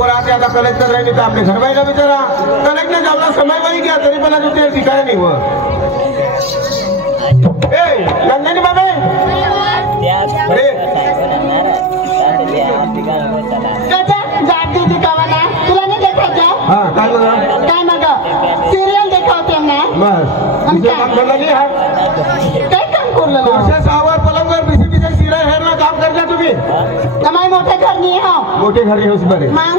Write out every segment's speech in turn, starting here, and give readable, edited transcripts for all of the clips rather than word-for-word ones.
पोरा आते आता कलेक्टर राहिली तर आपले घर बाईला बिचारा कलेक्टर जाऊला समय बाई घ्या तरी पण अजून ते ठिकाणी नाही व ए नंदिनी बाबे अरे तुला नाही देखायचं हां काय मग सिरियल देखावते ना बस काम करला नाही हा काय काम करलं वर्षे सावर पलंगवर बिसी सिरा हेरना काम करला तुम्ही तमाई मोठे घर नाही हो मोठे घर होस बरे मग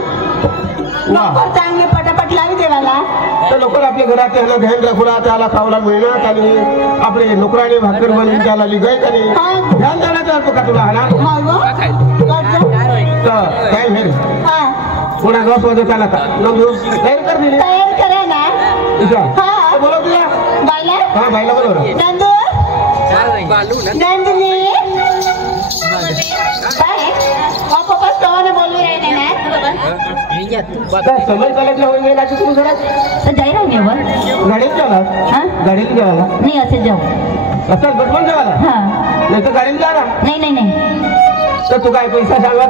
नोकर चांगले पटापट लावी देवाला तर लोकर आपल्या घरात ह्याला ध्यान राखूला त्याला खावला मिळणार आणि आपले नोकराने भाकर बनवून त्याला लिगाय आणि ध्यान देण्याचा अर्थ का तुला हा तर काय हेर पुन्हा 10 वाजे त्याला का तयार कर दिली तयार करा ना हा बोलव तुला बायला हा बायला बोलव नंदू नंदिनी पप्पा सवाने बोलू राहिले ना समय कलेक्टर होऊन गेला की तुम्ही घरात तर जाई राहिली वर गाडीत गेला हा गाडीत गेला नाही असे जाऊ असं बसवून जेवायला हा नाही तर गाडीत गेला नाही तर तू काय पैसा सांगा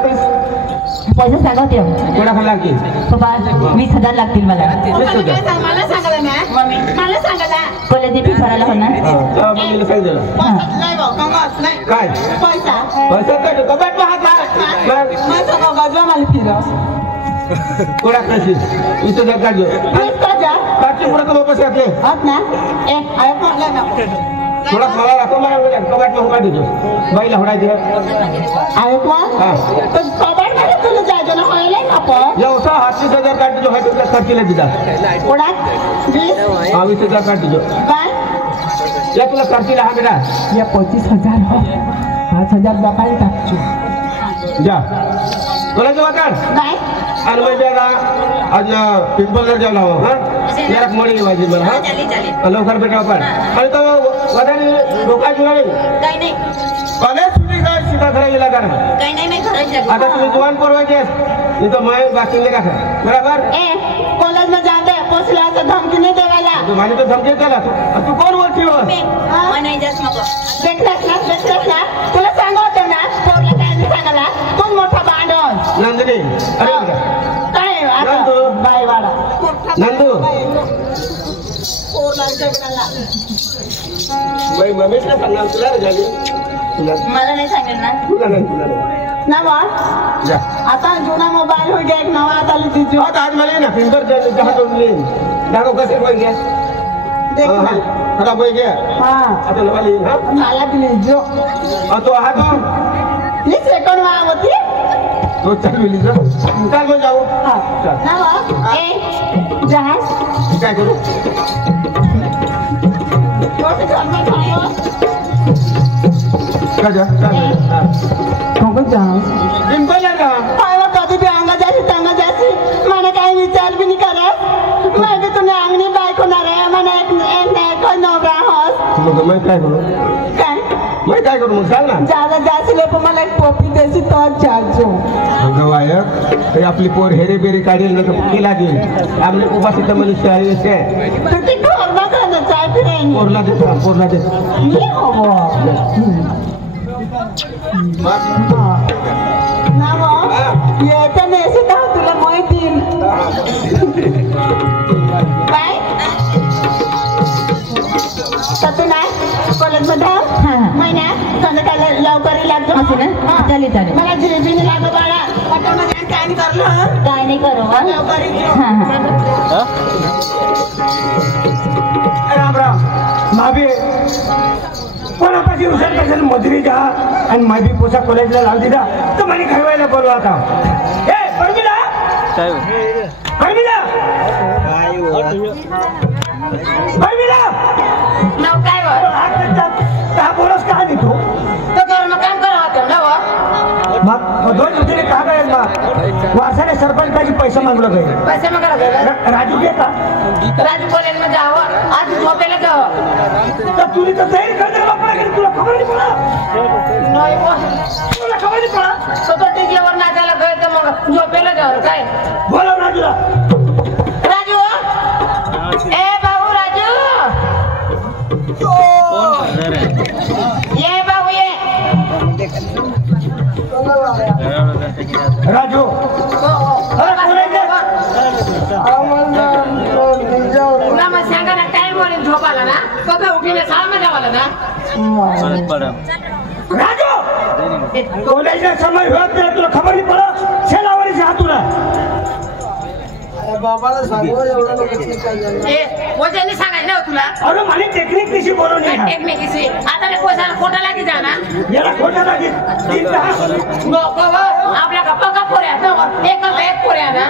पैसे सांगते कोणाकडे लागतील पप्पा 20,000 लागतील मला मला सांगायला ना मला सांगायला पहिले दीपी भरायला होणार मम्मीला सांगितलं नाही भाऊ कंगास नाही काय पैसा पैसा काय कपाट पाहत पैसा गजवा मला फिरस कोणा कशी इथं जर काढलो काढते पुढे तर वापस येते होत ना ए आय म्हटलं ना थोडा मला राखो मला कपाट मध्ये देतो बाईला होडायचे ऐकवा पण कबाड मध्ये तुला जायचं ना व्हायला आपण व्यवसाय 30,000 काढतो जो आहे तुला खर्चीला दिला कोणाक 20,000 काढतो काय या तुला खर्चीला हा बेटा या 25,000 हो 5,000 बापाने टाकतो जा तुला जेव्हा काढ काय आणि मग जरा आज पिंपलला जेवला हो हा जरा मोडी वाजी मला हा लवकर बेटा काढ आणि तो वदानी डोका जुळा नाही काय नाही कॉलेज सुधी काय सीधा घरा गेला कारण काय नाही खरंच आता तुम्ही जवान परवायचे नाही तर मैं बाकी नाही का बराबर ए कॉलेज में जाते पोचला तर धमकी नाही देवाला तू माझी तर धमकी केला तू कोण बोलती हो नाही जास्त नको देखलास ना तुला सांगतो ना पोरला काय नाही सांगायला कोण मोठा बांडोल नंदिनी अरे काय नंदू बाय वाडा नंदू बाई मम्मीला सांगणार तुला रे झाली मला नाही सांगेल ना तुला नाही नवा जा आता जुना मोबाईल हो गया एक नवा आता लीजिए आता आज मला ना फिंगर जहाज लेन दाखव कसे पाहिजे घ्या देखना आता पाहिजे हां आता नवा लेन हा मला भी लीजो तो हा तो ये सेकंड वा होती तो चल मिली जा चल मग जाऊ हां नवा ए जहाज काय करू छोटे छोटे खाओ जा हां कोण जहाज सिंपल है ना पावा कभी भी आंगा जासी मैंने कहीं विचार भी नहीं करा मैं भी तुम्हें आंगनी बाइक को ना रहा मैंने एक को नवरा हॉस मग मैं काय करू मग सांग ना ज्यादा जासी ले मला एक पोपी देसी तो चार्जो गवायक हे आपली पोर हेरे बेरे काढेल ना तर केला लागेल आपले उपासित मनुष्य आहे तो ती कोरना खाना चाय पिरेंगे पोरला दे ये हो नावा ये तर नेसे का तुला माहिती काय तू ना कॉलेज मध्ये महिना संध्याकाळला लवकर लागतो असे ना चालेल मला जिलेबी नाही लागत बाळा आता मला काय नाही करलं काय नाही करू लवकर राम राम मावी कोणापाशी उचल कशाल मजुरी का आणि माझी पोशाख कॉलेजला लावून दिला तर मला खायला बोलवा आता बोलस का देतो काम करा मग दोन दिवसाने का काय वारसाने सरपंचाची पैसा मागला गए पैसे मागायला राजू घे का राजू कॉलेज मध्ये जावं आज झोपेला जावं तर तुला तर तयारी करणार बापडा की तुला खबर नाही पडा तुला खबर नाही पडा स्वतः टीव्हीवर नाचायला गए तर मग झोपेला जावं काय बोलव राजूला राजू ए भाऊ राजू ये भाऊ ये राजू राजू कॉलेजला समय होत नाही तुला खबर नाही पडत शेलावरीच हात तुला बाबाला सांगू एवढं लोक वजनी सांगायचं ना तुला अरे मला टेक्निक कशी बोलवली टेक्निक कशी आता पोसाला खोटा लागी जा ना याला खोटा लागी आपल्या गप्पा का पोऱ्या एक पोऱ्या ना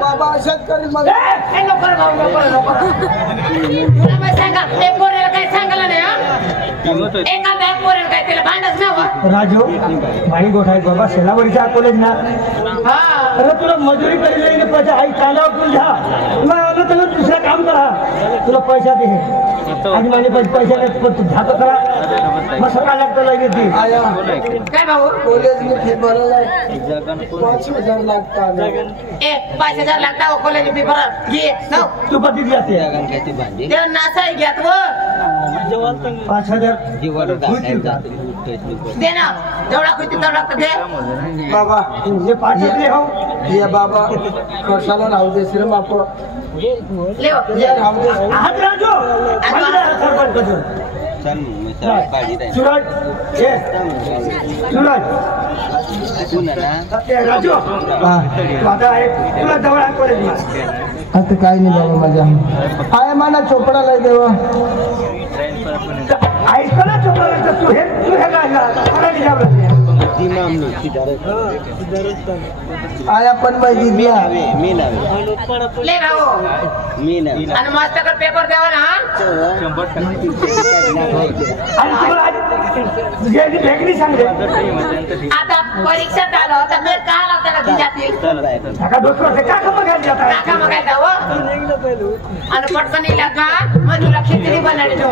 बाबा अशात करी मला नको सांगा एक पोऱ्याला काही सांगलं नाही एखाद्या पोऱ्याला काय त्याला भांडच ना राजू भाई गोठाय बाबा शेलावरीचा कॉलेज ना अरे तुला मजुरी करायला पैसा आई चाला तुझ्या मग तुला दुसरं काम करा तुला पैसा दे आणि माझे पैसा झाक करा मग सकाळ लागतं लागेल ती काय भाऊ कॉलेज में फी भरायला 5,000 लागतात 5,000 लागता कॉलेज फी भरा घे तू कधी जाते ते नासाई घ्यात व 5,000 दे ना जेवढा खुशी तेवढा दे बाबा हे 5,000 हो ये बाबा कशाला राहू दे श्री बाप ले राहू दे हात राजू सरपंच करून सूरज ये सूरज राजू आता एक तुला जवळ कॉलेज आता काय नाही बाबा माझ्या आय माना चोपडाला देवा ऐकला चोपडा तू हे काय आया पण माहिती द्या ले भाऊ आणि मास्टर पेपर द्यावा ना आता परीक्षा झालं तर मी का लागता आणि पटकन का मग तुला खिचडी बनायची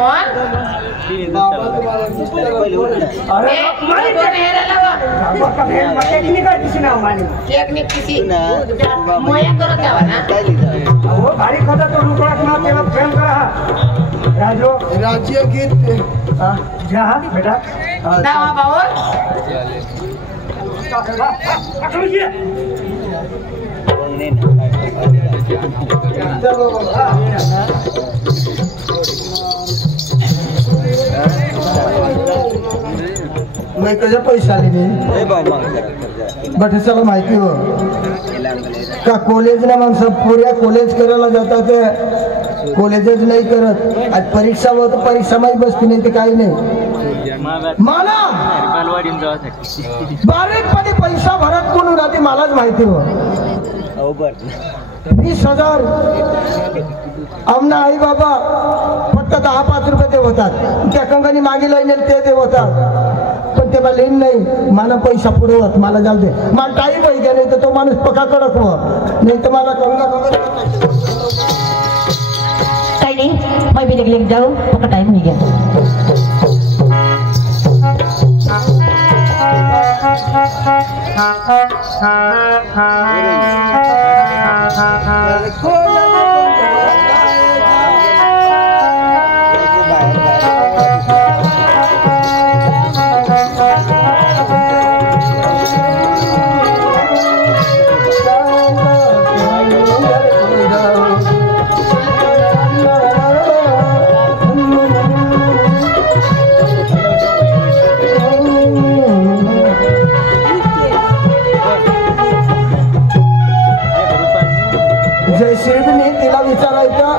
टेक्निक किसी मोया करत द्यावा ना बारीक होता तो रुपया तेव्हा प्रेम करा राजू राज्य गीत जा बेटा दावा भाऊ मैं कशा पैसा आले बट सगळं माहिती हो का कॉलेजला माणसं पुऱ्या कॉलेज करायला जातात ते कॉलेजच नाही करत आज परीक्षा होत परीक्षा मध्ये बसती नाही ते काही नाही मला बारीकपणे पैसा भरत कोण राहते मलाच माहिती हो 20,000 आमना आई बाबा फक्त 10-5 रुपये ते होतात त्या कंगणी मागे लाईन ते होतात पण ते मला लिहिण नाही मला पैसा पुरवत मला जाऊ दे मला टाईम पाहिजे नाही तर तो माणूस पका कडक हो नाही तर मला काही नाही मैं भी लेके जाऊँ पक्का टाइम नहीं गया जयश्रीने तिला विचारायचं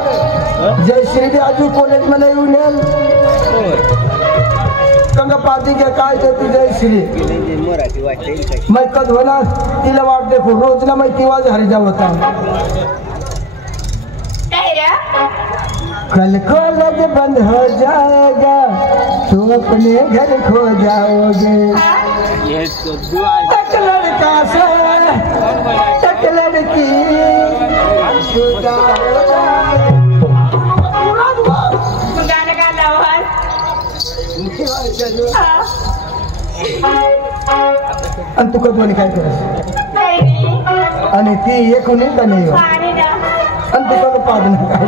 जयश्री अजून कॉलेज मध्ये येऊन येईल कंग पाती घ्या काय देते जयश्री मैं कद होना तिला वाट देखो रोज ना मैं किंवा हरी जाव होता कल कॉलेज बंद हो जाएगा तुम अपने घर खो जाओगे तक लड़का से तक लड़की गाणं गाणं आणि तू कधी काय करस आणि ती एक नाही का नाही आणि तू कधी पाहत काय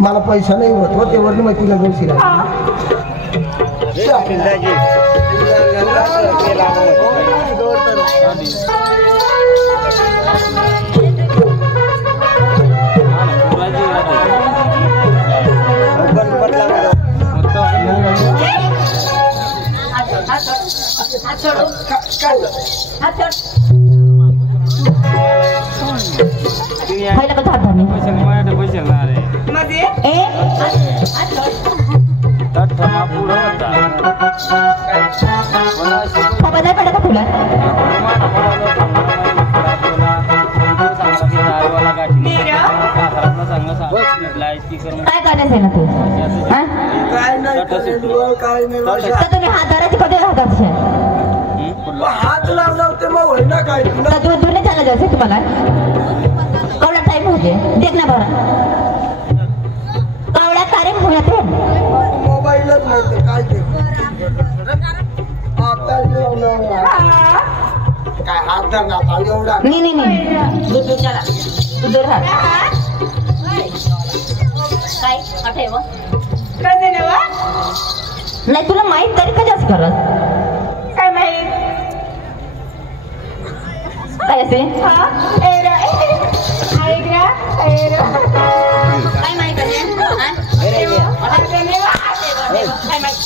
मला पैसा नाही होत हो तेवढं मग तिला गोष्टी हात सोडू हात सोड पहिला कसं हात धरणे मध्ये ए हात सोड बाबा नाही पडा का तुला काय करायचं ना तू तुम्ही हात धरायचे कधी राहतात हात लावला होते मग होईना काय दूर दूर नाही चालला जायचं तुम्हाला कवडा टाइम होते देख ना बरं कवडा टाइम होते मोबाईलच नव्हते काय ते काय हात धरला एवढा नाही दूर चला दूर राहा काय आठे व काय देणे वा नाही तुला माहित तरी कशाच करत काय माहित काय असे हा एरा आईग्रा एरा काय माहित आहे हा एरा देणे वा काय माहित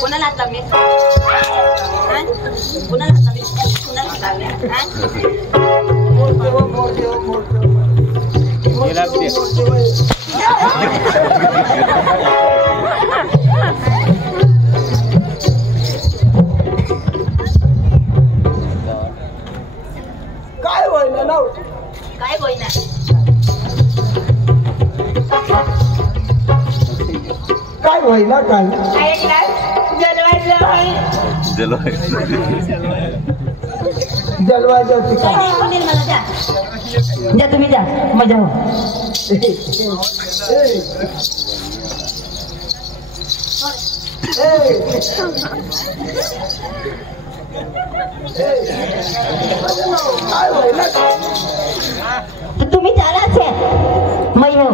कोणाला आता मी कोणाला आता मी काय होईना ना काय होईना काय होईना काय जलवायचं काय नाही कोणी मला जा तुम्ही जा मजा हो काय होईना तुम्ही चालाच मै हो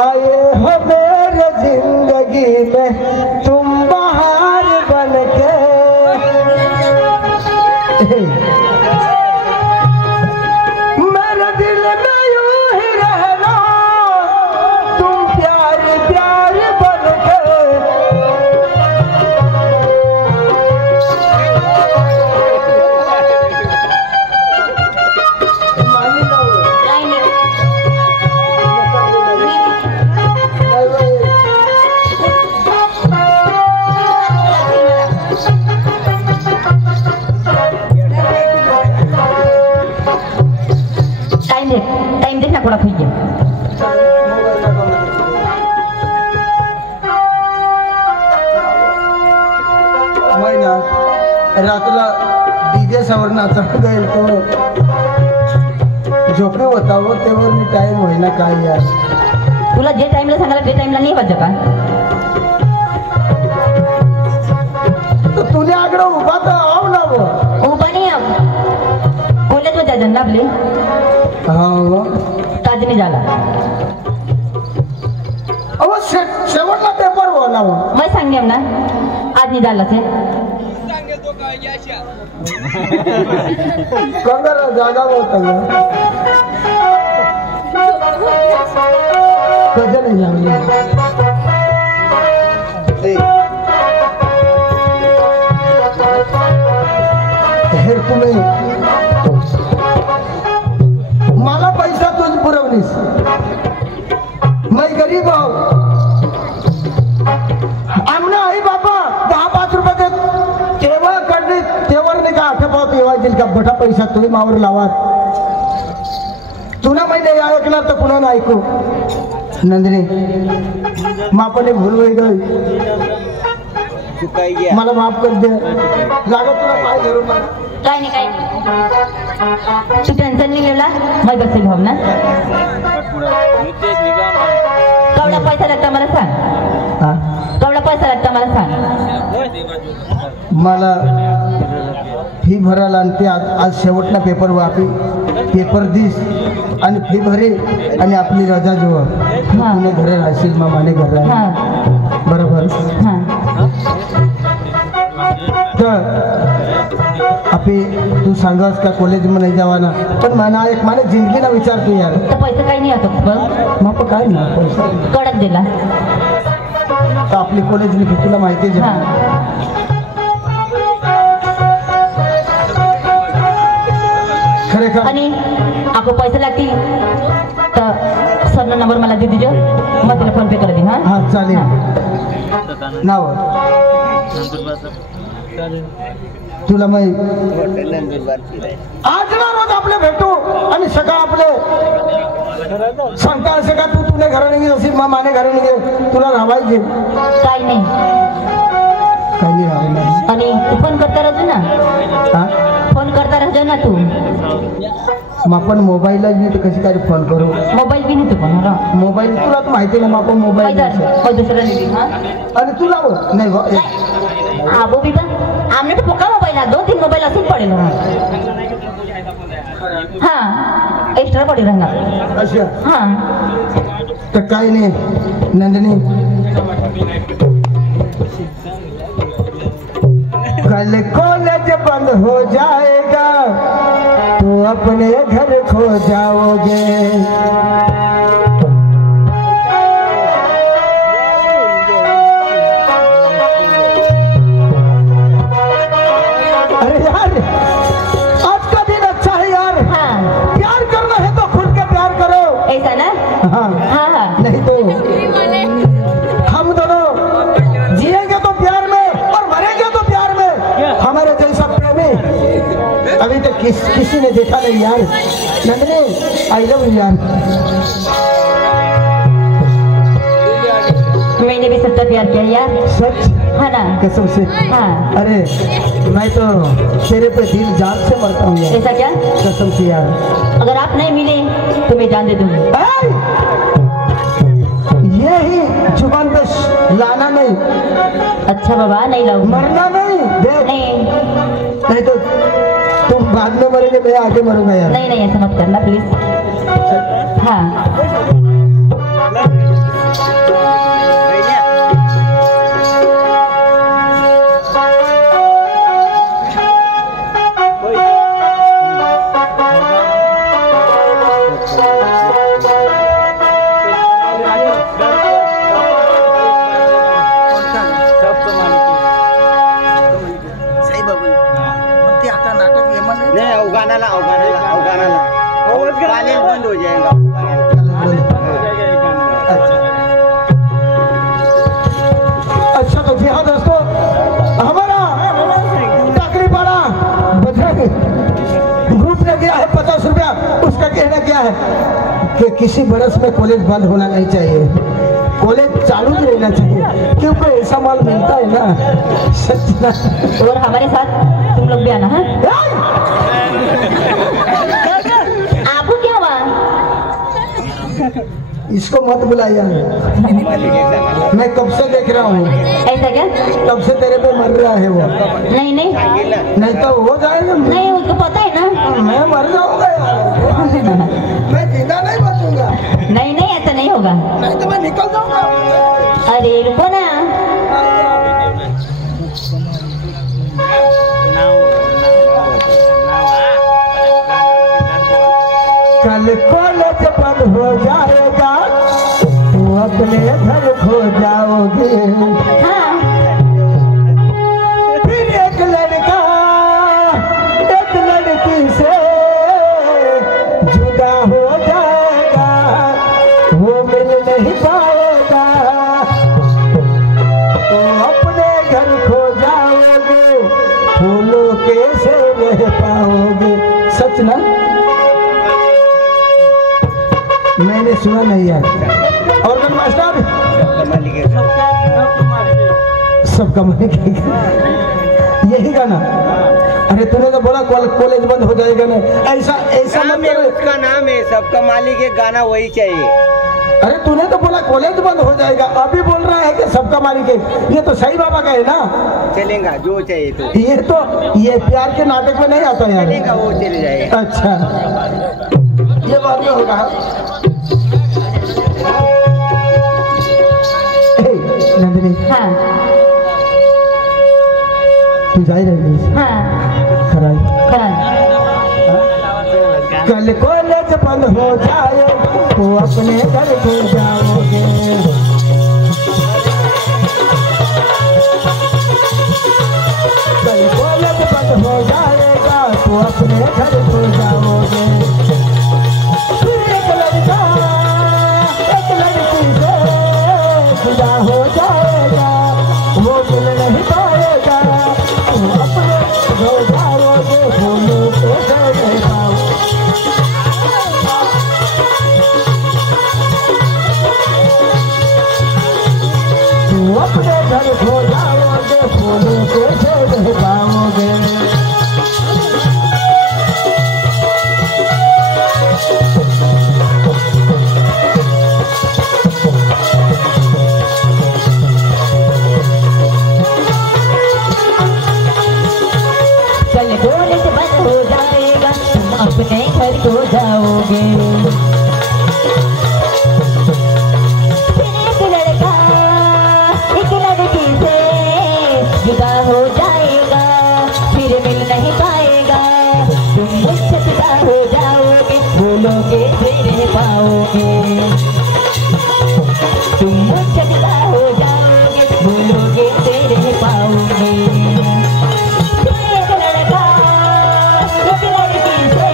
आए हो मेरे जिंदगी में तुम बाहर बन के मेरे दिल में यूं ही रहना तुम प्यार प्यार बन के टाइम देख ना थोड़ा खुल गया महिना रातला डीजे सावर नाचत जाईल तो झोपे होता हो तेव्हा मी टाइम होईना काय यार तुला जे टाइमला सांगायला ते टाइमला नाही वाजत का तुझ्या आकडे उभा तर आव ना वो उभा नाही बोलत होत्या जण आपले हो ताजनी झाला अहो शेवटला पेपर बोला हो मैं सांगेन ना आज निघाला ते कंगारा जागा होता कधी नाही लागली हे तुम्ही मला पैसा तुझ पुरवलीस मैं गरीब आहो आमना आई बाबा 10-5 रुपये देत तेव्हा कडे तेव्हा नाही का आठवपाव तेव्हा येईल का मोठा पैसा तुम्ही मावर लावा तुला माहिती आहे ऐकणार तर पुन्हा नाही ऐकू नंदिनी मापने भूल होई गई मला माफ कर दे लागत तुला पाय धरून मला काय नाही तू टेन्शन नाही गेला मैं बसेल भाव ना केवढा पैसा लागता मला सांग केवढा पैसा लागता मला सांग मला फी भरायला आणि ते आज शेवटला पेपर वापी पेपर दिस आणि फी भरे आणि आपली रजा जो तुने घरे राहशील मग माने घर राह बरोबर आपी तू सांगास का कॉलेज में नहीं जावाना पण मना एक माने जिंदगी ना विचार तू यार तर पैसे काही नाही आता बघ मग काय ना पैसा कडक दिला तर आपली कॉलेज लिखी तुला माहिती आहे खरे का आणि आपको पैसे लागतील तर सरना नंबर मला दे दीजिए मैं तेरे फोन पे कर दी हाँ हाँ चालेल नाव तुला माहित आज ना रोज आपले भेटू आणि सकाळ आपले सांगता असे का तू तुने घरा निघे असेल मग माने घरा निघे तुला राहायचे काही नाही राहायला आणि तू फोन करता राहतो ना हा फोन करता राहतो ना तू मग आपण मोबाईलला नाही तर कशी काय फोन करू मोबाईल भी नाही तू पण मोबाईल तुला तर माहिती ना मग आपण मोबाईल दुसरा नहीं हाँ आणि तुला नाही हाँ वो भी हमने तो पक्का मोबाइल है 2-3 मोबाइल ऐसे पड़े हाँ एक्स्ट्रा पड़े रहना अच्छा हाँ तर काही नाही नंदिनी कल कॉलेज बंद हो जाएगा तो अपने घर खो जाओगे अरे यार आज का दिन अच्छा है यार हाँ प्यार करना है तो खुद के प्यार करो ऐसा ना हाँ हाँ हाँ नहीं तो हम दोनों जिएंगे तो प्यार में और मरेंगे तो प्यार में हमारे जैसा प्रेमी अभी तक किसी ने देखा नहीं यार नंदनी आई लव यू यार मैंने भी सबका प्यार किया यार सच है ना कसम से हाँ अरे मैं तो तेरे पे दिल जान से मरता हूँ यार ऐसा क्या कसम से यार अगर आप नहीं मिले तो मैं जान दे दूंगी ये ही जुबान पे लाना नहीं अच्छा बाबा नहीं लाऊंगी मरना नहीं देख नहीं तो तुम बाद में मरेंगे मैं आगे मरूंगा यार नहीं नहीं ऐसा मत करना प्लीज हाँ बंद हो जाएगा अच्छा तो जी हाँ दोस्तों हमारा टाकरीपाड़ा बजरंग ग्रुप ने दिया है 50 रुपया उसका कहना क्या है कि किसी बरस में कॉलेज बंद होना नहीं चाहिए कॉलेज चालू ही रहना चाहिए क्योंकि ऐसा माल मिलता है ना सच ना और हमारे साथ तुम लोग भी आना है आपको क्या हुआ इसको मत बुलाइए मैं कब से देख रहा हूँ ऐसा क्या तब से तेरे पे मर रहा है वो नहीं नहीं नहीं तो हो जाएगा नहीं उसको पता है ना मैं मर जाऊंगा यार मैं जिंदा नहीं बचूंगा नहीं नहीं ऐसा नहीं होगा नहीं तो मैं निकल जाऊंगा अरे रुको ना कल कॉलेज बंद हो जाएगा तो अपने घर खो जाओगे हाँ फिर एक लड़का एक लड़की से जुदा हो जाएगा वो मिल नहीं पाएगा तो अपने घर खो जाओगे फूलों कैसे रह पाओगे सच ना मैंने सुना नहीं यार और मास्टर सब कमाने यही गाना अरे तूने तो बोला कॉलेज बंद हो जाएगा ना, ऐसा ऐसा नाम है उसका, नाम है सबका मालिक है, गाना वही चाहिए। अरे तूने तो बोला कॉलेज बंद हो जाएगा, अभी बोल रहा है कि सबका मालिक है। ये तो सही बाबा का है ना, चलेगा जो चाहिए तो। ये प्यार के नाटक में नहीं आता यार। चलेगा वो चले जाएगा। अच्छा ये बात में होगा। नंदिनी हाँ तू जा रही? हाँ खरा कल कॉलेज बंद हो जाए तो अपने घर को जाओगे। कल कॉलेज बंद हो जाएगा तो अपने घर को जाओगे। एक लड़का एक लड़की से जुदा हो जाएगा, वो मिल नहीं पाएगा, तो अपने हो जाओगे, बोलो कैसे नहीं पाओगे। अपने घर खो जाओगे, बोलो कैसे रह पाओगे। कल कॉलेज बंद हो जाएगा, तुम अपने घर को जाओगे। फिर एक लड़का एक लड़की से जुदा हो जाएगा, फिर मिल नहीं पाएगा, तुम मुझसे जुदा हो जाओगे, बोलोगे फिर रह पाओगे। तुम मुझसे जुदा हो जाओगे, बोलोगे फिर रह पाओगे। एक लड़का एक लड़की से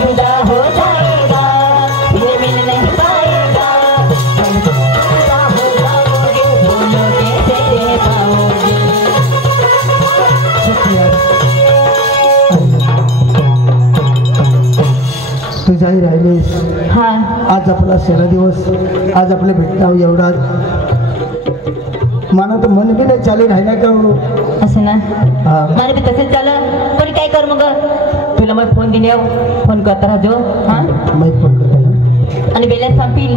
जुदा हो जाएगा, फिर मिल नहीं पाएगा, तुम जुदा हो जाओगे, बोलोगे फिर रह पाओगे। तू जाई राहिलीस, हाँ आज आपला सेरा दिवस, आज आपले भेटणार एवढा मला तर मन बी नाही चालू राहिला का हो? असं ना, हा. मला बी तसेच झालं, पण काय कर मग, तुला मग फोन दिले फोन करता राहतो हा, मी फोन करतो आणि बॅलन्स संपील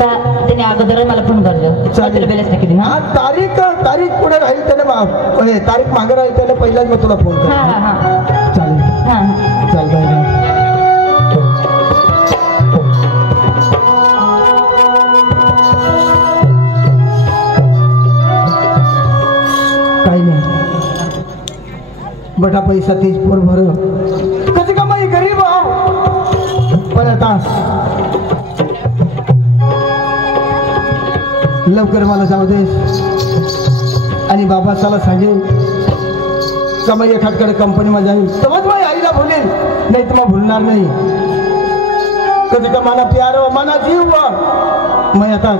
का त्याने अगोदर मला फोन करજો, तुला बॅलन्स नक्की देईन. हा तारीख पुढे राहील त्याने, तारीख मागे राहील त्याने पहिलाच मी तुला फोन हा करतो. हा हा चालेल हा हा चालतंय. काही नाही बटा पैसा तीच पोर भर कधी कमाई गरीब आहो, पण आता लवकर मला जाऊ देस आणि बाबा चला सांगेल कमाई एखादकडे कंपनीमध्ये जाईल तेव्हाच माझी आईला भुलेल, नाही तर मग भुलणार नाही. कधी का मला प्यार हो मना जीव हो, मैं आता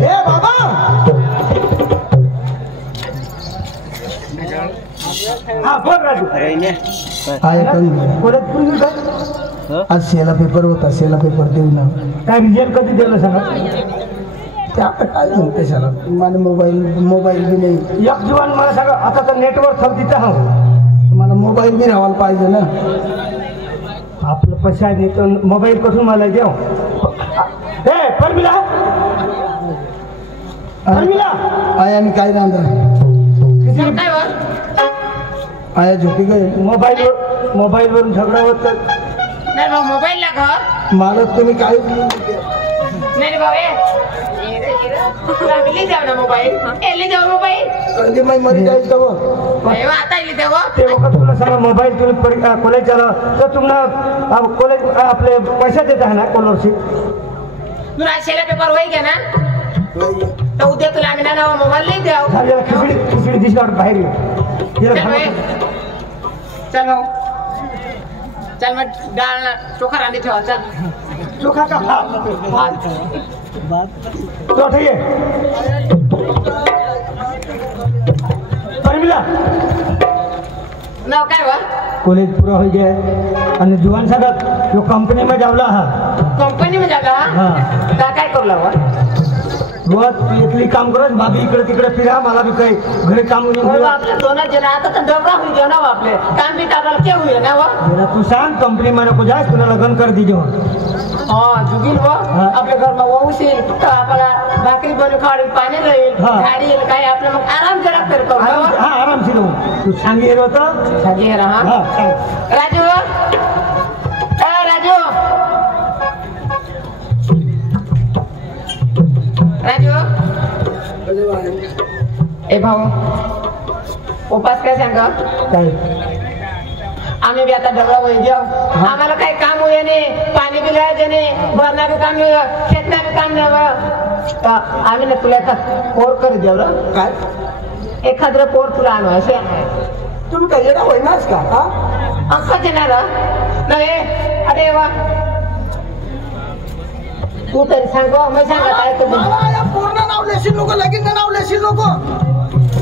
ए बाबा हा बोल राजू. आहे परत पुढे काय? आज सेला पेपर होता, सेला पेपर देऊ ना. काय रिझल्ट कधी दिलं सांगा? ते आता काय म्हणते शाला मला मोबाईल बी नाही. एक जीवन मला सांगा, आता तर नेटवर्क थकतीचं हा, मला मोबाईल बी राहायला पाहिजे ना. आपलं पैसा नाही तर मोबाईल पासून मला देऊ. ए परमिला परमिला आया मी काय रांधा काय वा? आया झोपी गए. मोबाईल वरून झगडा होत तर नाही भाऊ मोबाईल ला घर मला तुम्ही काय नाही भाऊ ले जाओ ना मोबाईल, ले जाओ मोबाईल, म्हणजे मी मरी जाईल तेव्हा. आता ले जाओ. ते वखत तुला सांगा मोबाईल तुम्ही कॉलेज झालं तर तुम्हाला कॉलेज आपले पैसा देत आहे ना स्कॉलरशिप. तुला शेला पेपर होई का ना, तर उद्या तुला आम्ही ना मोबाईल नाही द्याव. खिचडी दिसल्यावर बाहेर ये. चल भाऊ चल, मग डाळ चोखा रांधी ठेवा. चल चोखा का भात तो ठीक आहे. परमिला नाव काय वा? कॉलेज पूरा हो गया आणि जुवान साहेब जो कंपनी में जावला हा. कंपनी में जागा हा का काय करू लागवा? रोज इथली काम करत भाभी इकडे तिकडे फिरा मला बी काही घरी काम आपले दोन जण आता तर डबरा होई गयो ना आपले काम भी आपल्याला के हुए ना वो तू सांग कंपनी मध्ये को जास तुला लग्न कर दीजो हाँ जुगिल वो आपल्या घरमा वो उशील तर आपल्याला भाकरी बनवून खाडी पाणी राहील गाडी येईल काय आपलं मग आराम जरा करतो हा आराम से तू सांगे होतं सांगे रहा राजू राजू राजू ए भाऊ उपास काय सांगा काय आम्ही बी आता डबा वही जाऊ आम्हाला काही काम होय नाही पाणी बी लावायचं नाही भरणा बी काम नाही शेतना बी काम नाही आम्ही ना तुला एखाद पोर करू देऊ काय एखादं पोर तुला आणू असे तुम्ही काय येणार होईनाच का अंकच येणार नव्हे अरे वा तू तरी सांग मी सांगा काय पूर्ण नाव लेशील नको लगीन नाव लेशील नको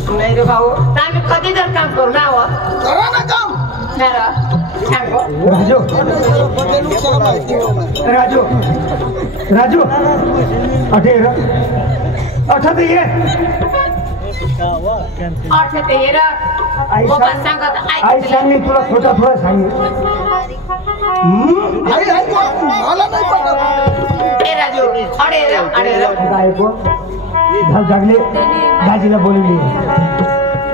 नाही रे भाऊ आम्ही कधी जर काम करू ना करा ना काम सांगो राजू राजू राजू अठेर अठा ये ते ये रे सांगत आई सांगे तुला खोटा थोडा सांगे मला नाही पडत ए राजू अडे ऐको जागले दाजीला बोलवली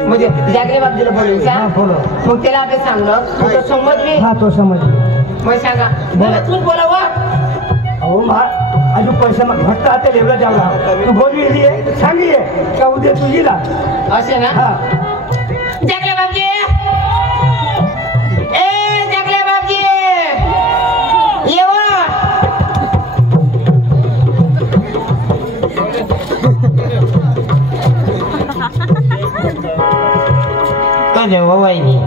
म्हणजे जागले बाबजीला बोलू हा बोलो मग त्याला आपण सांगलं तो समजली हा तो समज मग सांगा बोला तू बोलाव हो अजून पैसे मग घट्ट आता एवढं जावला तू बोलली सांगिये का उद्या तू येला असे ना हा जागले बाबजी ए जागले बाबजी येवा जेव्हा वाहिनी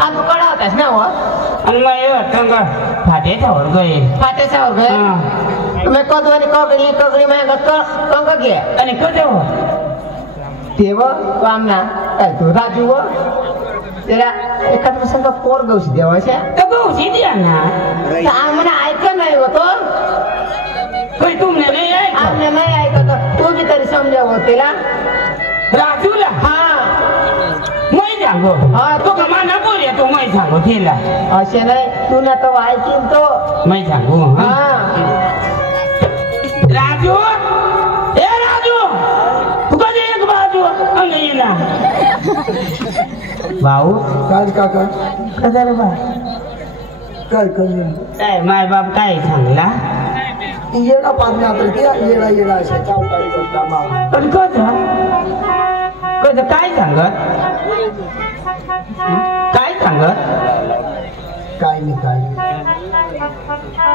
तू कडा होतास ना हो आणि मग येतं का फाट्याच्यावर गए फाट्याच्यावर गए मी कदवणी कगडी मागा कंग घे आणि कधी तेव्हा तू आमना काय तू राजू व त्याला एखाद प्रसंग पोर गवशी देवाशा तर गौशी द्या ना आम्हाला ऐकत नाही होतो काही तुमने नाही ऐक आम्ही नाही ऐकत तू बी तरी समजावं तिला राजूला हा मै सांगो हा तो कमाना बोल तो मै सांगो तिला असे नाही तू ना तो ऐकीन तो मै सांगू हा राजू ए राजू तू कधी एक बाजू अंगईला भाऊ काय काका कसा रे बा काय कर काय माय बाप काय सांगला येडा पाडण्या येडा येडा असे चाव काय करता मामा पण कसं काय सांगत काय सांगत काय नाही काय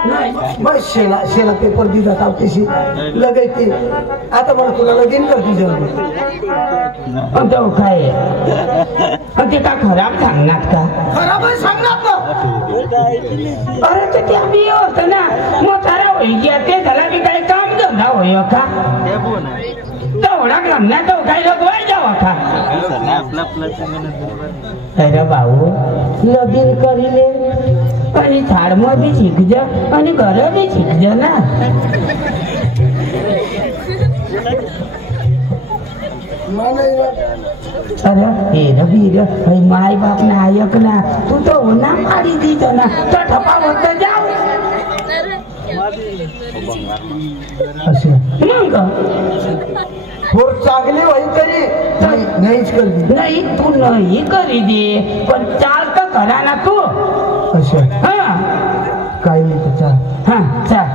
नाही बस शेला पेपर दिला तावतीशी लगायते आता मला तुला लगीन कर तुझं पण तो काय पण ते का खराब सांगणार का खराब आहे सांगणार ना अरे तर ते आम्ही होतं ना मग तारा होई ते झाला मी काही काम धंदा होय का तेवढा काम ना तो काही लोक वाय जावा का अरे भाऊ लगीन करीले आणि झाडमं बी शिकज आणि घर बी शिकज ना अरे हे बीर माय बाप ना ऐक ना तू तो ना मारी दीतो ना तो ठपा होत जाऊ असे मग पोर चांगली होई तरी नाहीच करली नाही तू नाही करी दे पण चाल तर करा ना तू असं हा काही नाही तुझा हा चाल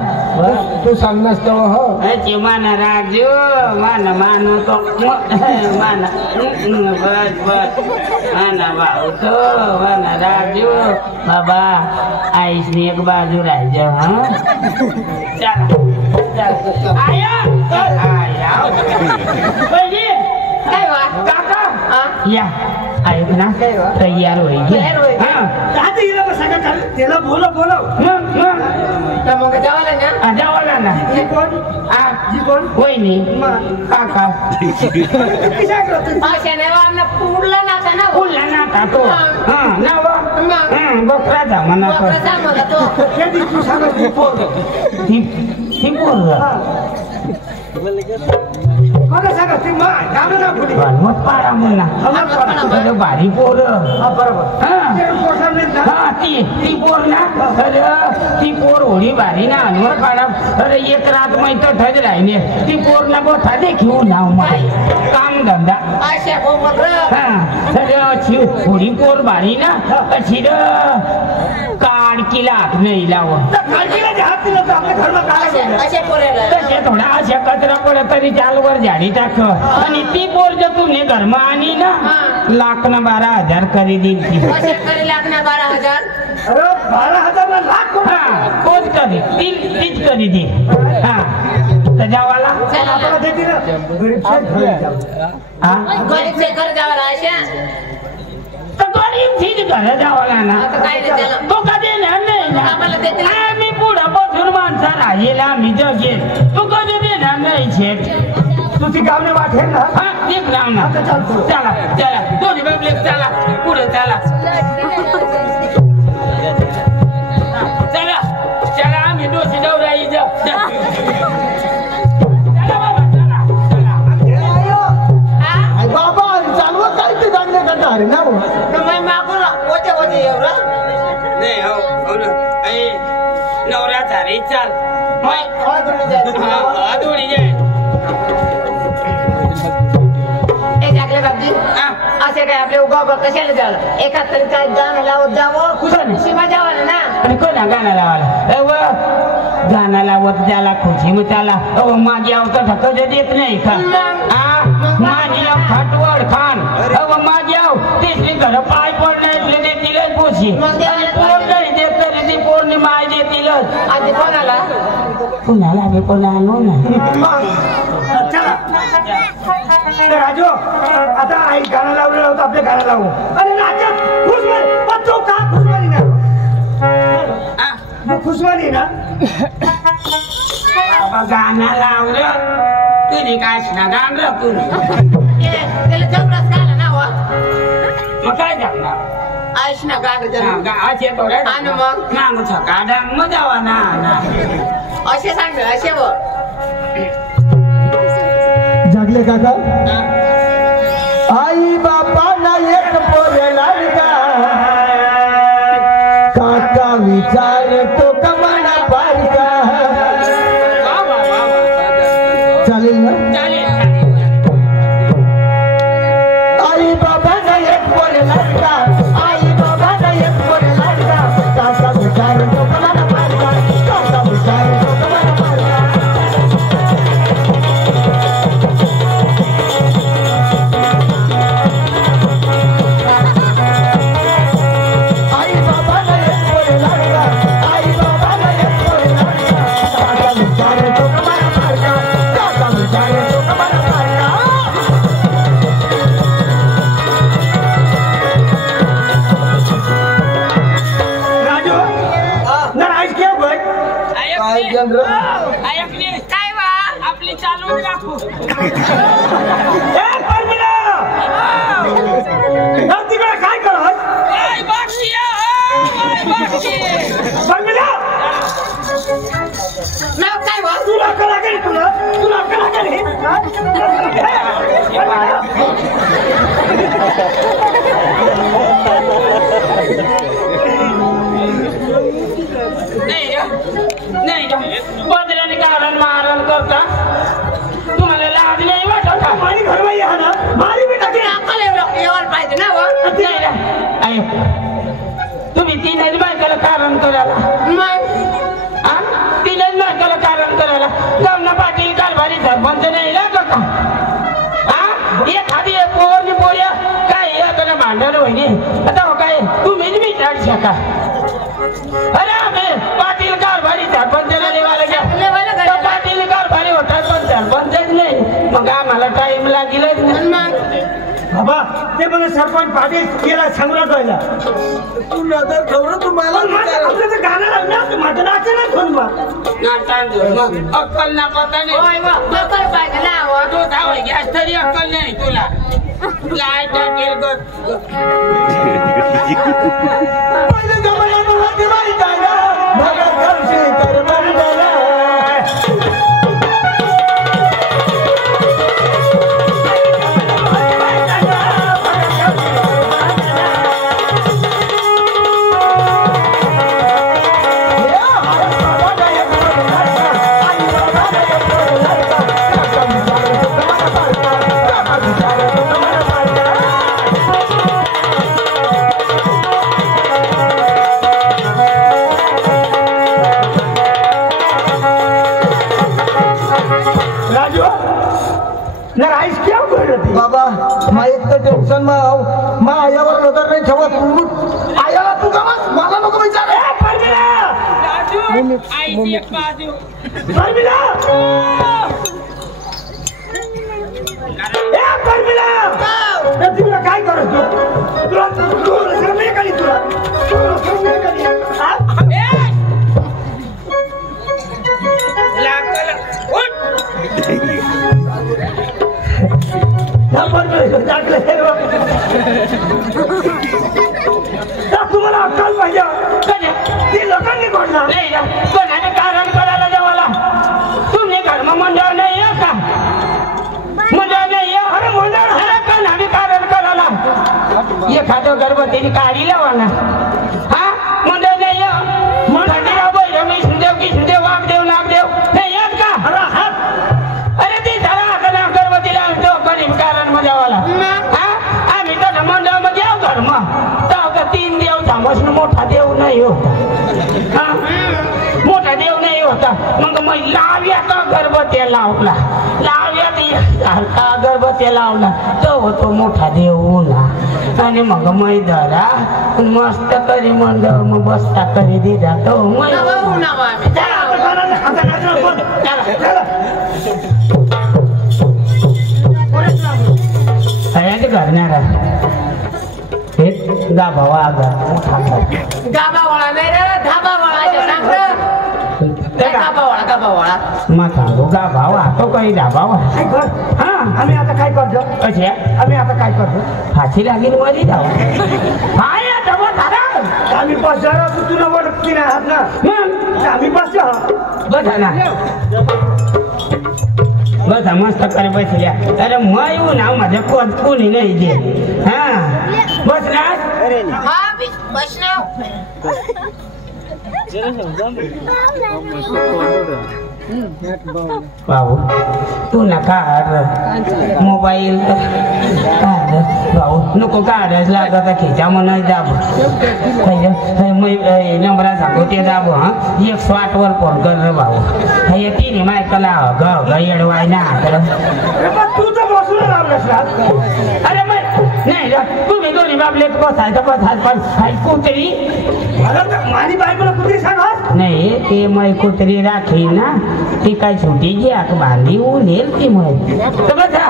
तू सांगणार तेव्हा हो माना राजू माना मानू तो माना बस बस माना भाऊ तो माना राजू बाबा आईसनी एक बाजू राहायचं हा चल आया आया पहिली काय वा काका या ऐक ना तयार होईल त्याला बोलव मग जावाला ना जावाला ना कोण वहिनी काका अशा नाही आमना पुढला नाचा ना उरला ना का तो नाव बकराचा म्हणा बकराचा म्हणा तो तू सांग ती पोर मला सांगा ती गाणं ना फुटी मग पारा म्हणला अरे भारी पोर बरोबर हा ती पोर ना अरे ती पोर होडी भारी ना अनवर काढा अरे एक रात मै तो ठग राहिली ती पोर ना बोथा दे घेऊन नाव माय काम धंदा हा अरे होडी पोर भारी ना अशी काडकीला हात नाही लावं तसे थोडा अशा कचरा पडत तरी चालवर झाडी टाक आणि ती पोर जर तुम्ही घरमा आणि ना लाख ना 12,000 करी देईल ती 12,000 अरे 12,000 लाख हा कोण करी तीच करी दे हा त्याच्यावाला आपल्याला देते ना गरीब हा गरीबचे घर जावाला अशा तर गरीब चीज घर जावाला ना आता काय रे त्याला तो का देणार नाही ना आम्हाला देते ना. आम्ही पुढं बसून माणसा राहील आम्ही जगेल तू कधी देणार नाही शेठ तू ती गावने वाटेल ना हा एक राव ना चला चला दोन्ही बाबले चला पुढे चला चला चला आम्ही डोशी डवराई जाऊ चला बाबा चला आई बाबा चालवा काय ते जाणले करता अरे ना नाही हो ना ए नवरा झाली चाल दोन्ही जाय असे काय आपले उगा कशाला जावं एखाद तरी काय गाणं लावत जावं खुशी सीमा जावं ना आणि कोणा गाणं लावायला गाणं लावत त्याला खुशी मग त्याला माझी आवता कधी देत नाही का माझी आव खाटवड खान माझी आव तिसरी घर पाय पडणे देतीलच खुशी पोर नाही देत तरी ती पोरणी माय देतीलच आधी कोणाला कुणाला आम्ही कोणा आणू ना चला राजू आता आई गाणं लावलेलं होतं आपले गाणं लावू अरे नाचत खुशमानी पण तो का खुशमानी ना खुशमानी ना बाबा गाणं लावलं तुझी काय ना गाणं तुझी त्याला जबरदस्त गाणं ना हो मग काय जाणार आयुष ना गाणं असे थोड्या आणि मग नांग छका मग जावा ना असे सांग असे व जगले काका आई बापा ना एक पोरे लाडका काका विचार तो कमाना पारका चालेल ना आई बाबा ना एक पोरे लाडका आई बाबा ना एक पोरे लाडका काका विचार तो कमाना पारका काका विचार तो कमाना पारका आई बाबा ना एक पोरे लाडका आई बाबा ना एक पोरे लाडका काका विचार तो कमाना पारका काका विचार तो कमाना पारका राजू ना राज क्या भाई काय वा आपली चालू राखू ए परमिला तिकडे काय करत परमिला नाव काय व तुला कला केली तुला कला केली नाही बदल्याने कारण मारण करता तुम्हाला लाज नाही वाटत का माझी घरवाई आहे ना मारी मी टाकेन अक्कल एवढं पाहिजे ना व तुम्ही तीनच बायकाला कारण करायला तीनच बायकाला कारण करायला गमना पाटील कारभारी सरपंच नाही लागत का एखादी पोरणी पोऱ्या काय आता भांडण होईने आता काय तुम्हीच विचार शका अरे आम्ही पाटील कारभारी सरपंचाला लेवायला घ्या पाटील कारभारी होतात पण सरपंचच नाही मग आम्हाला टाइम लागेलच बाबा ते मला सरपंच पाटील गेला संग्रात व्हायला तू नजर ठेवलं तुम्हाला आपलं गाणं लागणार माझं नाचं ना फोन मग अक्कल ना पता नाही अक्कल पाहिजे ना व तू धावळ गॅस तरी अक्कल नाही तुला लाय टाकेल पहिले जमान्यात होती माहिती आहे का भगत करशी कर मंडला परमिला तुला काय करत तुला तुम्हाला अक्कल पाहिजे ती लोकांनी कोणणार नाही कोणाने कारण करायला जेवाला तुम्ही धर्म मंडळ नाही का मंडळ नाही अरे मंडळ अरे कोणाने कारण करायला एखादं गर्भवतीने काढी लावाना हा मंडळ नाही खंडीराव बैरमी सुदेव की सुदेव वाघदेव नागदेव नाही येत का अरे ती झाला आता गर्भवतीला गरीब कारण मजावाला हा आम्ही तर मंडळ मध्ये आहो धर्म तर 3 देव थांबसून मोठा देव नाही होता हा मोठा देव नाही होता मग लाव्यात गर्भवती लावला लाव्यात गर्भवती लावला तो होतो मोठा देव ना आणि मग मैदारा मस्त करी मंडळ मग बसता करी दिला तो करणारा गाभावा गाभावाळा नाही रे धाबावाळा गाभावाळा मग सांगू गाभावा तो काही गाभावा हा आम्ही आता काय करतो कसे आम्ही आता काय करतो फाशी लागेल मध्ये जाऊ काय आम्ही बसणार तुला वडकी नाही आहात ना आम्ही बसलो बसा ना बसा मस्त करे बसल्या अरे मग येऊ ना माझ्या कोणी नाही दे हा बसणार भाऊ तू नका मोबाईल भाऊ नको काढायच लागत खिचा म्हणून दाब नंबरा सांगू ते दाब हा 108 वर फोन कर रे भाऊ हे तिने मायकला येडवाय ना तू तर बसून लावलंस अरे मग नाही तुम्ही दोन्ही बाबले बसायचं पण कुत्री माझी बायकोला कुत्री सांगा नाही ते मै कुत्री राखी ना ती काय छोटी जी आख बांधली उनेल ती मै बसा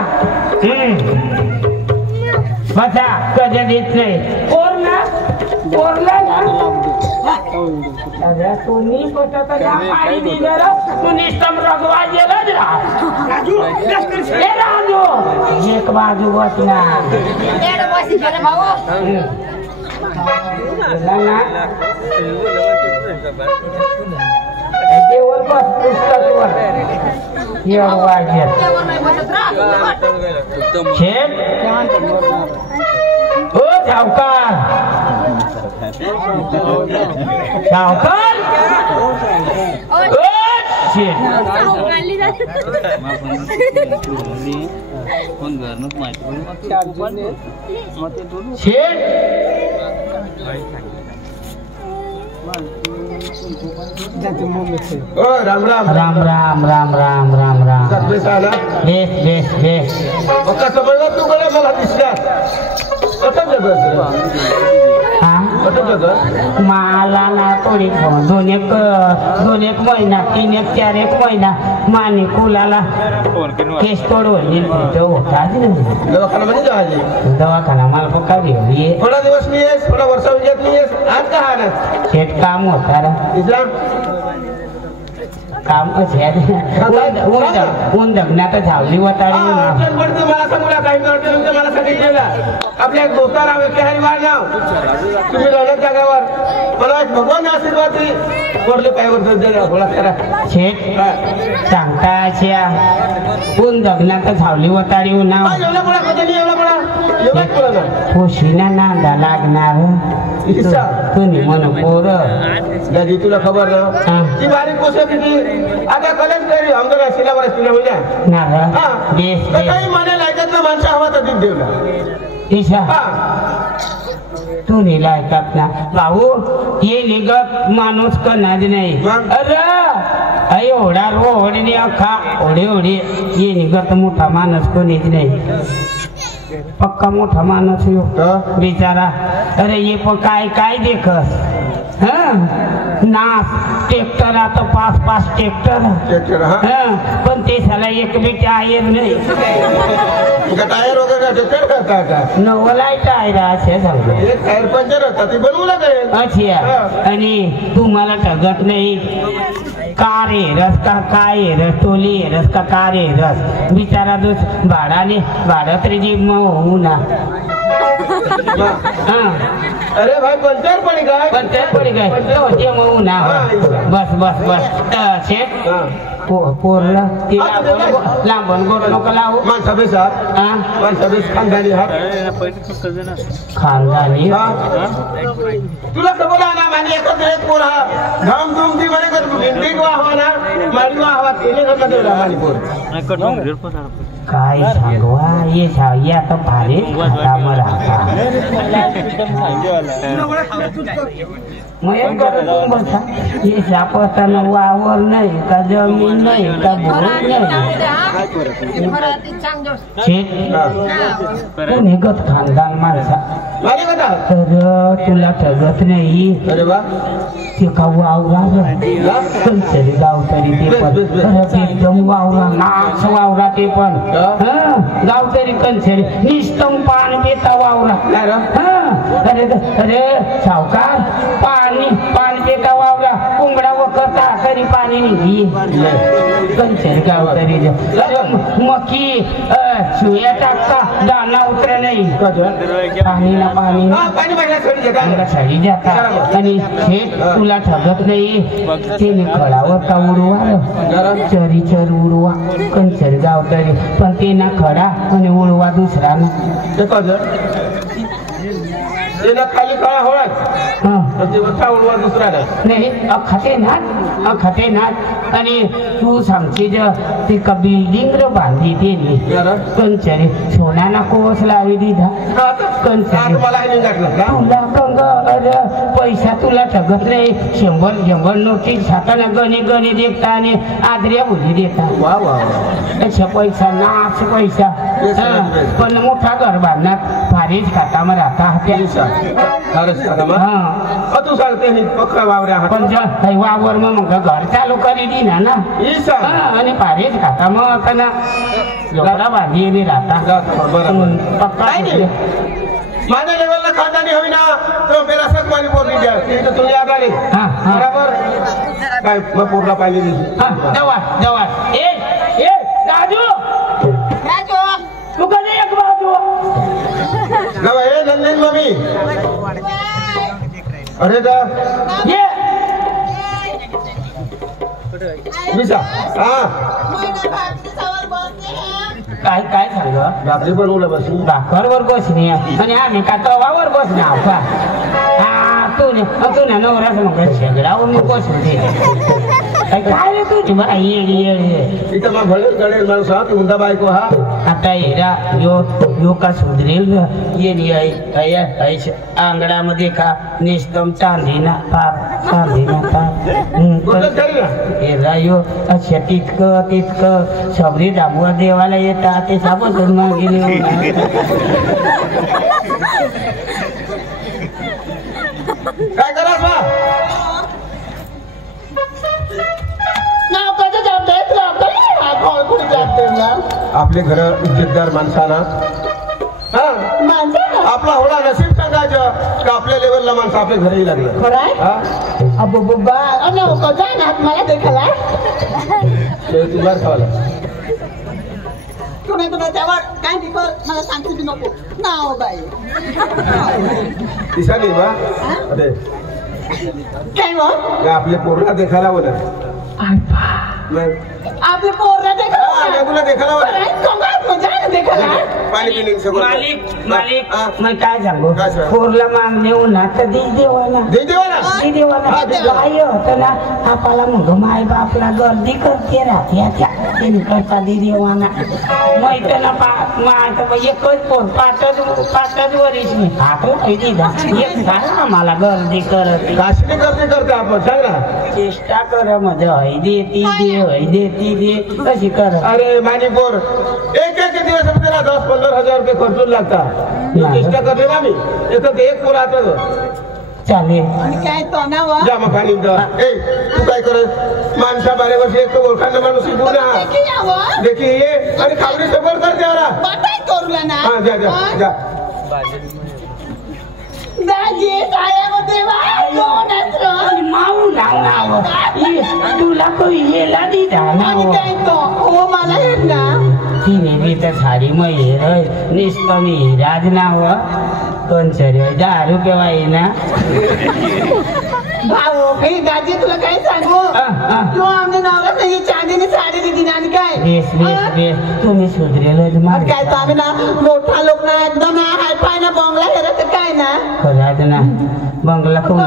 बसा कधी देत नाही कोरला ना तू नी पटत पाणी दिलं तू निस्तम रगवा गेलं राजू एक बाजू बसणार देवर बस पुस्तकावर शेठ हो सावकार सावकार शेठ शेठ राम राम राम राम राम राम राम राम बेस आला बेस बेस बेस कसं बघा तू बघा मला दिसल्यास कसं जगत मला ना थोडी दोन एक महिना 3 एक 4 एक महिना माने कुलाला केस तोडून दवाखान्यामध्ये जायचे दवाखाना मला पक्का घेऊन थोडा दिवस मी येस थोडा वर्षा विजयात मी येस आज का हा शेट काम होता इस्लाम काम ऊन दगण्यात झावली वताळी मला सांगूया काही मला सांगितलेलं आपल्या गोतारा व्यक्ती वाढ नाव तुम्ही लढत जागावर मला भगवान आशीर्वाद पडले पायवर गोळा करा शेठ सांगता अशा ऊन दगण्यात झावली वताळी नाव खुशीना नांदा लागणार तुम्ही म्हण पोर दादी तुला खबर ना ती बारीक पोस्ट किती आता कलेच करी आमदार शिलावर तुला होईल ना काही म्हणायला ऐकत ना माणसं हवा तर दूध देऊ ईशा तुम्ही लायकात ना भाऊ हे निघत माणूस करणार नाही अरे एवढा रोडने अख्खा ओढे ये निघत मोठा माणूस कोणीच नाही पक्का मोठा माणूस बिचारा अरे ये पण काय काय देखस नाच ट्रॅक्टर तर आता 5 ट्रॅक्टर हा पण ते साला एक बी टायर नाही टायर वगैरे ट्रॅक्टर करता का नवलाय टायर असे सांगतो एक टायर पंचर होता ते बनवू लागेल अच्छा आणि तुम्हाला ठगत नाही कार आहे रस का काय आहे रस टोली आहे रस का कार आहे रस बिचारा भाडा तरी जी होऊ ना अरे भाई पंचर पड़ी काय तो जे होऊ ना बस शेठ पोरला लांबून गोड नको लावू खानदानी खानदानी तुला बोला ना माने एकत्र एक पोर हा धाम धूम ती म्हणे कर इंडिक वाहवा ना मारी वाहवा केले का देवला मारी पोर काय सांगवा ये सांगिया तर भारी खाता मग बसा हे सापडताना वावर नाही का जमीन नाही का भूमी नाही तू निघत खानदान माणसा तर तुला ठगत नाही ते का वावरा कंचरी गाव तरी ते पण एकदम वावरा नाच वावरा ते पण गाव तरी कंचरी निष्ठम पान देता वावरा अरे सावकार पाणी देता वावरा कोंबडा वखरता तरी पाणी निघी कंचरी गाव तरी अरे मकी शिव्या टाकता दाना उतर नाही पाणी छडी जाता आणि हे तुला ठगत नाही ते खडावर का उडवा चरी उडवा कंचर गाव तरी पण ते ना खडा आणि उडवा दुसरा ना खाली काळा होळा उडवा दुसरा नाही खाते ना आणि तू सांगते ती का बिल्डिंग र बांधी ते कंचरी सोना कोस लावी दिधा कंचरी तुला कंग पैसा तुला ठगत नाही 100 नोटी साताना गणे देखता आणि आदऱ्या बोली देता अशा पैसा नाच पैसा पण मोठा घर बांधणार फारीच खाता मग राहता तू सांगते पक्का वावऱ्या पण काही वावर मग घर चालू करी दिना ना आणि फारीच खाता मग लोकांना बांधी राहता पक्का माझ्या लेवलला खानदानी होई ना तो मेरा सक वाली पोरगी द्या ती तर तुला याद आली बरोबर काय मग पोरला पाहिली जवळ ए राजू तू कधी एक बाजू गवा ए नंदन मम्मी अरे दा ये विसा काय सांग रात्री बनवलं बसून भाकरवर बसणे आणि आम्ही का तवावर बसणे आपा तू ना नवराच मग शेगडावर मी बसून दे काय रे तुझी मला ये इथं मग घडेल माणूस हा तू उंदा बायको हा आता हेरा यो का सुधरेल ये आंगणामध्ये का निष्ठम चांदीना पाप हेरा यो अच्छा तितकं सबरी दाबुआ देवाला येतात ते साबण करून गेले काय करास बा आपले घर इज्जतदार माणसाला आपला होणार नसीब सांगायचं का आपल्या लेवलला माणसं आपल्या घरही लागलं मला देखाला तुला खावाला तुला त्यावर काय मला सांगते नको नाव बाई दिसा नाही बा अरे काय आपले पोरला देखायला बोल आपले पोरला मालिक मग काय सांगू पोरला माग नेऊ ना तर देवाना काय होतं ना आपल्याला मग माय बापला गर्दी करते राहते करता देवाना माहित ना एकच पोर पाचच वरीस मी एक झाला मला गर्दी करत गर्दी करते आपण सांग ना चेष्टा कर मजा हय दे ती दे कशी कर अरे मानी पोर एक दिवस त्याला 10-15 हजार रुपये खर्चून लागतात चेष्टा करते ना मी एक पोर आता चालेल काय तो ना व जा मग पाणी ए तू काय कर माणसा बारे वर्षी एक ओळखांना माणूस बोला देखी ये आणि खावडी सफर कर त्याला बाटाई करूला ना हा जा जा जा दाजी काय होते बा माऊ नाव तुला काही हेला दिला आणि काय तो हो मला येत ना तिने बी तर सारी मयूर नुसतं मी राज नाव कोणचरी 10 रुपये वाई ना भाऊ काही दाजी तुला काय सांगू तू आमच्या नावाला नाही चांदीने साडी दिली आणि काय बेस तुम्ही सुधरेल आणि काय तो आम्ही ना मोठा लोक ना एकदम हाय फाय ना बंगला हेरत काय ना खराज ना बंगला को ना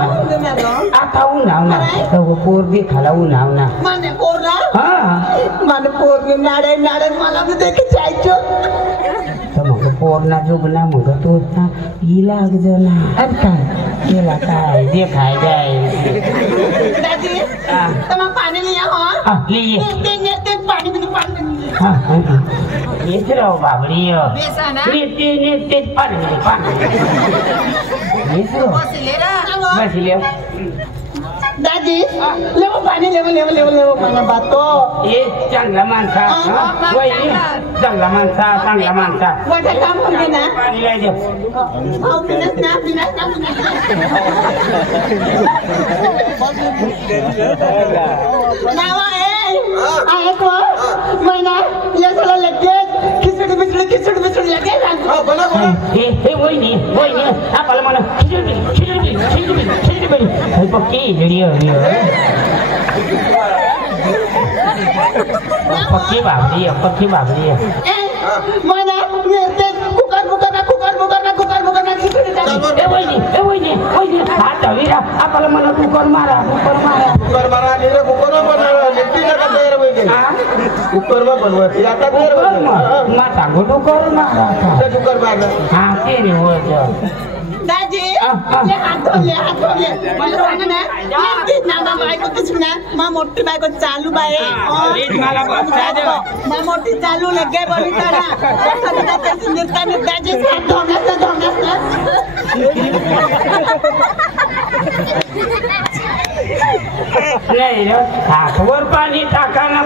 आता उन्हाव ना तो पोरगी खाला उन्हाव ना माने पोरला हा माने पोरगी नाडे नाडे मला भी देखे जायचो तर मग पोरना जुगला मग तो हिला ना अब काय केला काय जे खाय जाय दादी तमा पाणी लिया हो लिए ते पाणी येत राव बाबडी ते पाणी बसले दादी लेवो पाणी लेवो पाणी बातो ये चांगला माणसा वहिनी चांगला माणसा चांगला माणसा मोठा काम होते ना पाणी लायचं भाऊ पिनस ना नावा आहे को मैना ये साला लगेच खिचडी बिचडी लगेच हा बना बना हे वहिनी आपल्याला म्हणा खिचडी पक्की पक्की बाबरी मैना कुकर खिचडी वहिनी हात हवीरा आपल्याला म्हणा कुकर मारा आणि रे कुकर बनवा लिट्टी नका तयार होईल कुकर बनवते आता तयार माता गोटो कर मारा कुकर मारला हा ते रे होत दाजी ले हात धोले मला सांग ना नीट ना बायको किसना मा मोठी बायको चालू बाई मला मा मोठी चालू लगे बोली तारा कसं त्याची निर्ताने दाजी हात धोंगास ना नाही रे हातवर पाणी टाकाना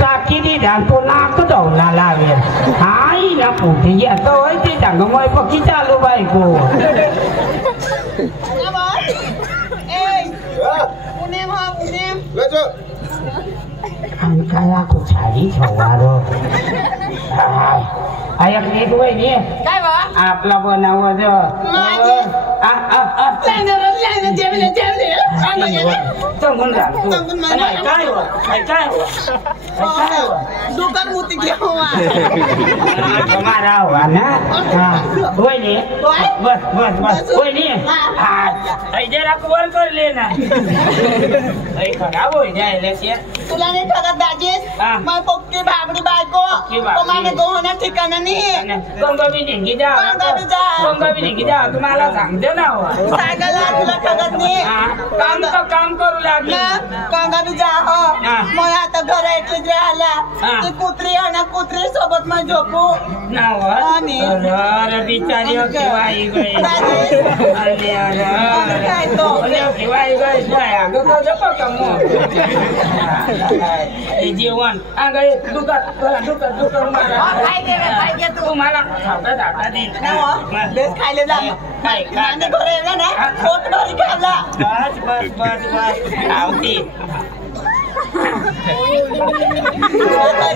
टाकी दी तो नाक धावला लावेल हाई ना पोटी येतो होय ते सांग मग पक्की चालू बायको आणि काय आखो छाडी छवारो ऐक नीट वहिनी काय बा आपला बनाव जमून दुकान मोती घेऊ मारा हवा ना वहिनी बस वहिनी जरा वर करले ना खराब होई जायला तुला नाही ठरत दाजीस मग पक्की भाबडी बायको तुम्हाला गोहना ठिकाणा नाही गंगा बी निघी जा तुम्हाला सांगते ना सांगायला तुला ठरत नाही काम करू लागले कांगा बी जा हो मग आता घर एकलीच राहिला ती कुत्री आहे ना कुत्री सोबत मग झोपू अरे बिचारी वाई गई काय तो वाई गई जेवण दुकान मारा तुम्हाला बेस खायला जा घर येणार ना पोट भरी खाल्ला आवती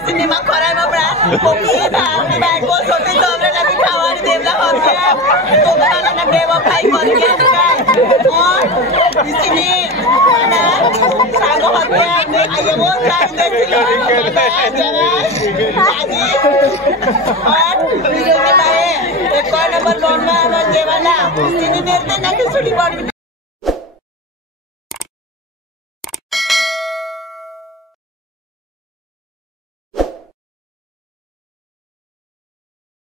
सिनेमा खराय बाबा बायको छोटी चौबऱ्याला मी खावाडी देवला होते तो मला ना बेवफाई करून काय सांगो होते आई बोल काय नंबर 2 जेवायला तिने निर्णय नाही सुटी